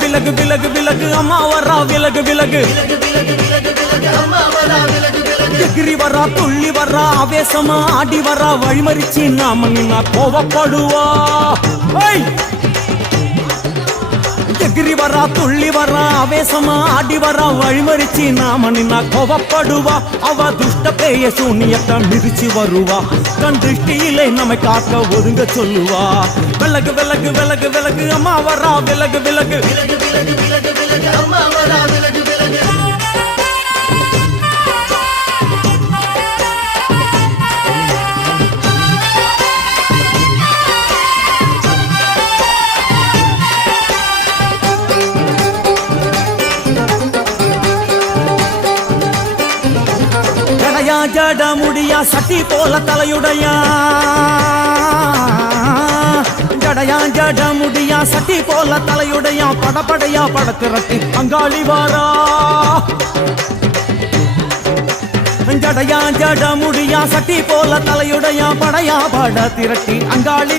விலகு விலகு விலகு விலகு அம்மா வரா விலகு விலகு எகிரி வரா துள்ளி வரா ஆவேசமா ஆடி வரா வழிமறிச்சு நாம நின்னா கோவப்படுவா எகிரி வரா துள்ளி வரா ஆவேசமா ஆடி வரா வழிமறிச்சு நாம நின்னா கோவப்படுவா அவ துஷ்ட பேய சூனியத்தை மிதிச்சு வருவா கண் திருஷ்டியிலே நம்மை காக்க ஒதுங்க சொல்லுவா விலகு விலகு விலகு விலகு அம்மா வரா விலகு விலகு அம்மா வரா விலகு விலகு ஜட முடியா சட்டி போல தலையுடையா ஜடையா ஜட முடியா சட்டி போல தலையுடையா படப்படையா படத்திரட்டி அங்காளி வாரா ஜடையா ஜட முடியா சட்டி போல தலையுடையா படையா பட திரட்டி அங்காளி